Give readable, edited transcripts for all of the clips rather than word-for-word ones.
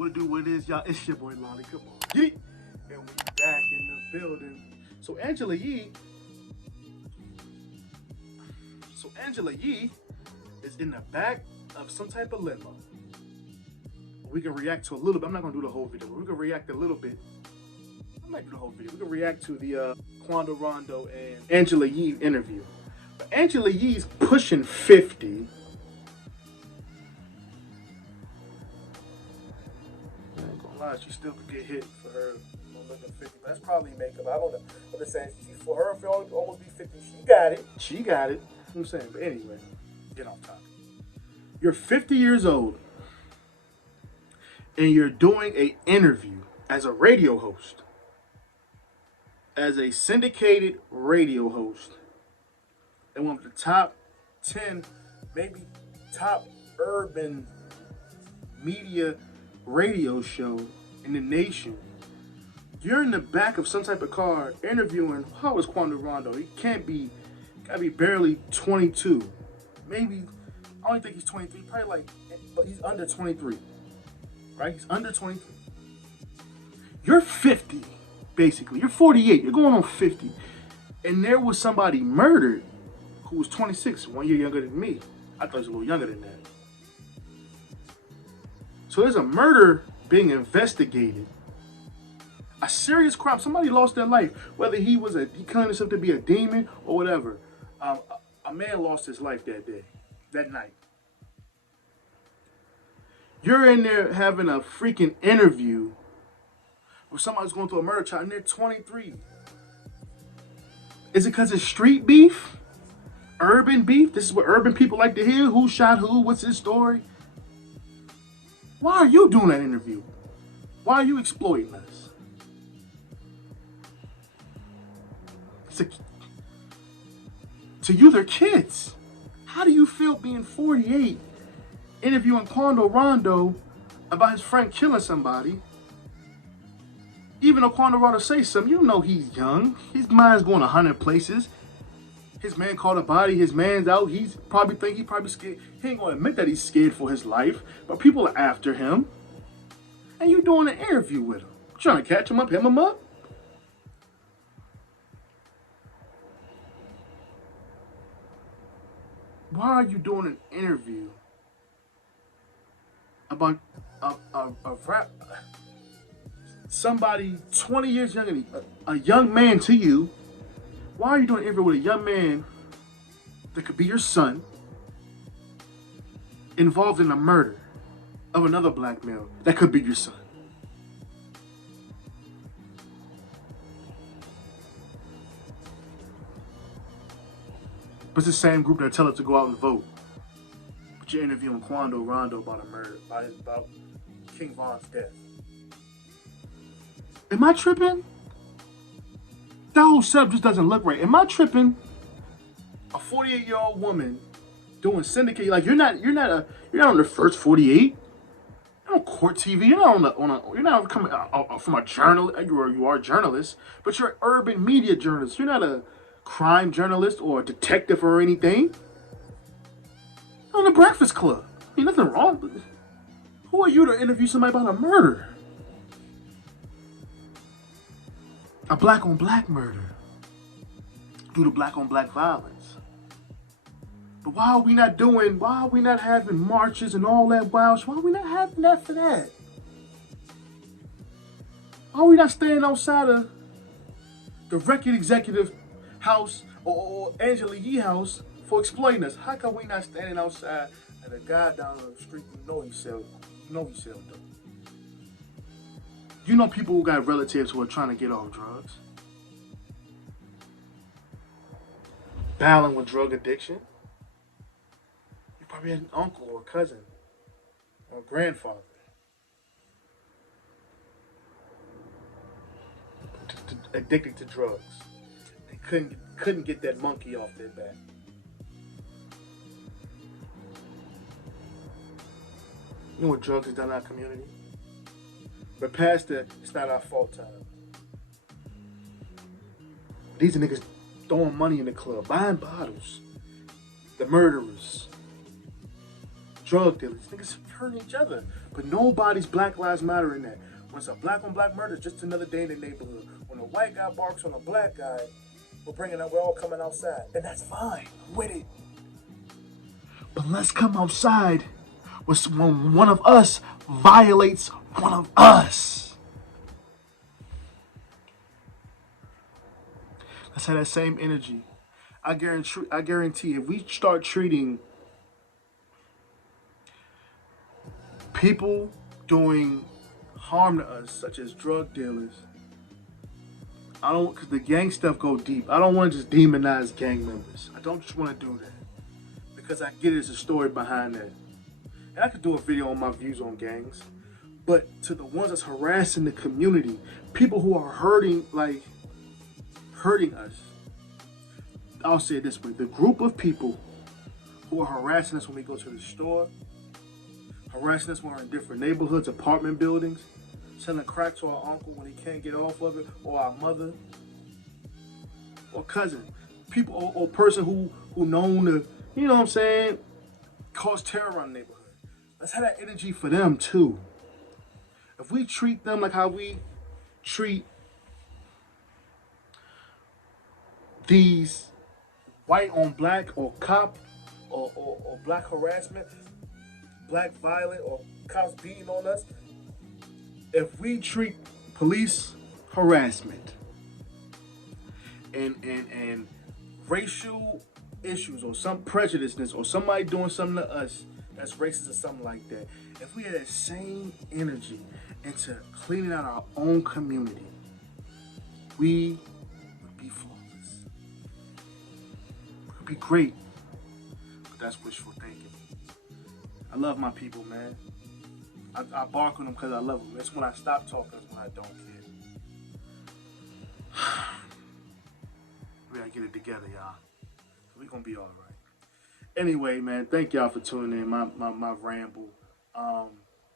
What it do, what it is, y'all? It's your boy LonnyKabal. Get it? And we back in the building. So Angela Yee is in the back of some type of limo. We can react to a little bit. I'm not gonna do the whole video, but we can react a little bit. I might do the whole video. We can react to the Quando Rondo and Angela Yee interview. But Angela Yee's pushing 50. I ain't gonna lie, she still could get hit for her looking 50. But that's probably makeup. I don't know. I'm just saying, for her to almost be 50, she got it. She got it. I'm saying, but anyway, get off topic. You're 50 years old, and you're doing an interview as a radio host, as a syndicated radio host, and one of the top 10, maybe top urban media radio show in the nation. You're in the back of some type of car interviewing, how is Quando Rondo? He gotta be barely 22. Maybe, I don't think he's 23, probably like, but he's under 23, right? He's under 23. You're 50, basically. You're 48, you're going on 50. And there was somebody murdered who was 26, 1 year younger than me. I thought he was a little younger than that. So there's a murder being investigated. A serious crime. Somebody lost their life. Whether he claimed himself to be a demon or whatever. A man lost his life that day, that night. You're in there having a freaking interview where somebody's going through a murder trial and they're 23. Is it because it's street beef? Urban beef? This is what urban people like to hear. Who shot who? What's his story? Why are you doing that interview? Why are you exploiting us? To you, they're kids. How do you feel being 48, interviewing Quando Rondo about his friend killing somebody? Even though Quando Rondo says something, you don't know he's young. His mind's going 100 places. His man caught a body, his man's out. He's probably scared. He ain't gonna admit that he's scared for his life, but people are after him. And you doing an interview with him. Trying to catch him up, hem him up. Why are you doing an interview about a rap, somebody 20 years younger than you, a young man to you? Why are you doing an interview with a young man that could be your son, involved in the murder of another black male that could be your son? But it's the same group that tell us to go out and vote. But you're interviewing Quando Rondo about a murder, about King Von's death. Am I tripping? That whole setup just doesn't look right. Am I tripping? A 48-year-old woman doing syndicate, like you're not on the first 48. You're on court TV. You're not coming from a journal. You are a journalist, but you're an urban media journalist. You're not a crime journalist or a detective or anything. On the Breakfast Club. Ain't nothing wrong, but who are you to interview somebody about a murder? A black on black murder due to black on black violence. But why are we not having marches and all that wild? Why are we not having that for that? Why are we not standing outside of the record executive house or Angela Yee house for exploiting us? How come we not standing outside and a guy down the street he sells dope? You know people who got relatives who are trying to get off drugs, battling with drug addiction. You probably had an uncle or a cousin or a grandfather addicted to drugs. They couldn't get that monkey off their back. You know what drugs has done in our community? But past that, it's not our fault time. These are niggas throwing money in the club, buying bottles. The murderers. drug dealers. Niggas hurting each other. But nobody's Black Lives Matter in that. When it's a black on black murder, it's just another day in the neighborhood. When a white guy barks on a black guy, we're all coming outside. And that's fine. I'm with it. But let's come outside when one of us violates one of us. Let's have that same energy. I guarantee if we start treating people doing harm to us, such as drug dealers, because the gang stuff go deep. I don't want to just demonize gang members. I don't just want to do that. Because I get it, there's a story behind that. And I could do a video on my views on gangs. But to the ones that's harassing the community, people who are hurting us, I'll say it this way, the group of people who are harassing us when we go to the store, harassing us when we're in different neighborhoods, apartment buildings, selling crack to our uncle when he can't get off of it, or our mother, or cousin, people, or person who known to, you know what I'm saying, cause terror around the neighborhood. Let's have that energy for them too. If we treat them like how we treat these white on black or cop or black harassment, black violent or cops beating on us, if we treat police harassment and racial issues or some prejudiceness or somebody doing something to us that's racist or something like that, if we had that same energy into cleaning out our own community, we would be flawless. It would be great. But that's wishful thinking. I love my people, man. I bark on them because I love them. It's when I stop talking, it's when I don't care. We gotta get it together, y'all. We're gonna be all right. Anyway, man, thank y'all for tuning in my ramble.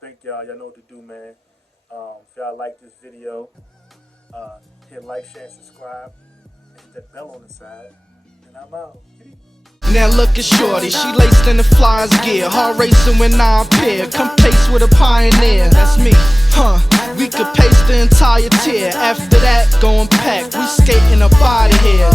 Thank y'all. Y'all know what to do, man. If y'all like this video, hit like, share, and subscribe. And hit that bell on the side. And I'm out. Now look at shorty, she laced in the flyers gear, hard racing when I appear. Come pace with a pioneer, that's me, we could pace the entire tier. After that, going pack, we skating up out of here.